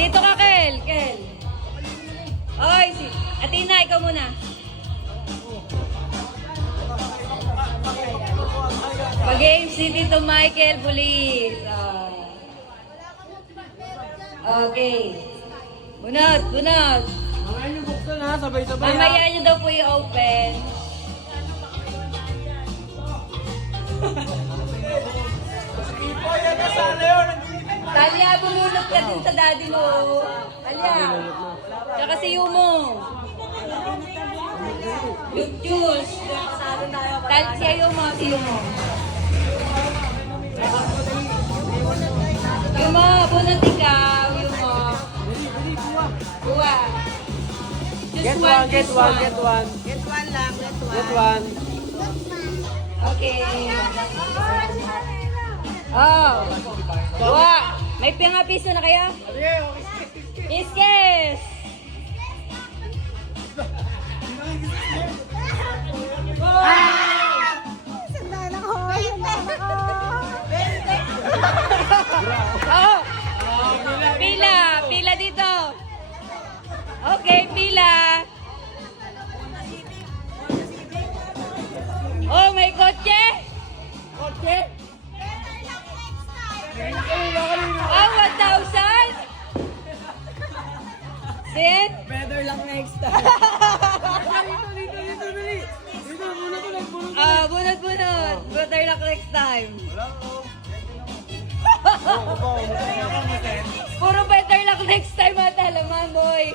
Dito ka, Kel. Kel. Oy, Athena, ikaw muna. Pag-game si Tito Michael, police. Okay. Bunot, bunot. Mamaya nyo buksan ha, sabay-sabay ha. Mamaya nyo daw po i-open. Ipo, yan kasala yun. Talia, bumunot ka din sa daddy mo. Talia. Tsaka si Yumo. Juice. Si Yumo, si Yumo. Yumo, bunot ikaw. Yumo. Buwa. Get one, get one, get one. Get one lang, get one. Get one. Okay. Oh. Buwa. May piso na kayo? Kiss. Sandaan ako, sandaan ako. Oh. Pila dito. Okay, pila. Oh, may kotse. Kotse. Oh, 1,000. Sit. Better lang next time. Dito, dali. Dito, bunot ulit. Bunot. Better luck next time. Puro better luck next time at alaman, boy.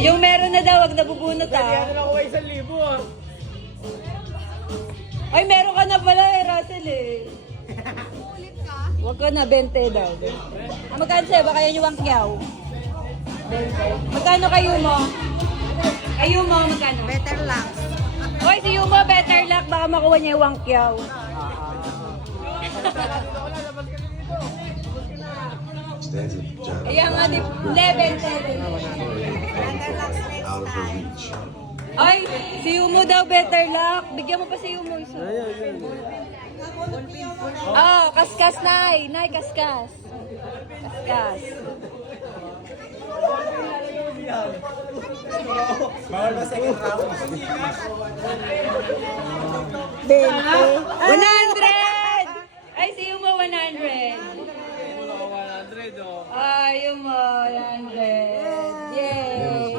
Yung meron na daw, wag na bubunot Ano ah. lang ako 1,000 ah. Ay, meron ka na pala eh, Russell eh. Wag ka na, 20 daw. Magkano sa'yo? Baka yan yung wangkyaw. 20. Magkano kayo mo? Kayo mo, magkano? Better lang. Hoy, si Yumo, better luck. Baka makuha niya yung wangkyaw. Ayan nga, 11. Out of her reach. Ay, si Yumo daw, better luck. Bigyan mo pa si Yumo isa. Oh, kaskas, Nay. Nay, kaskas. Kaskas. Bawal ba second round? 100! Ay, si Yumo, 100. Ako 100 oh. Ay, Yumo, 100. Yay!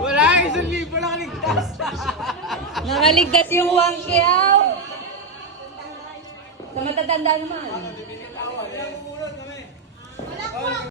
Wala, 1,000 lang ligtas. Nakaligtas yung wangkyaw. Sa matatanda naman.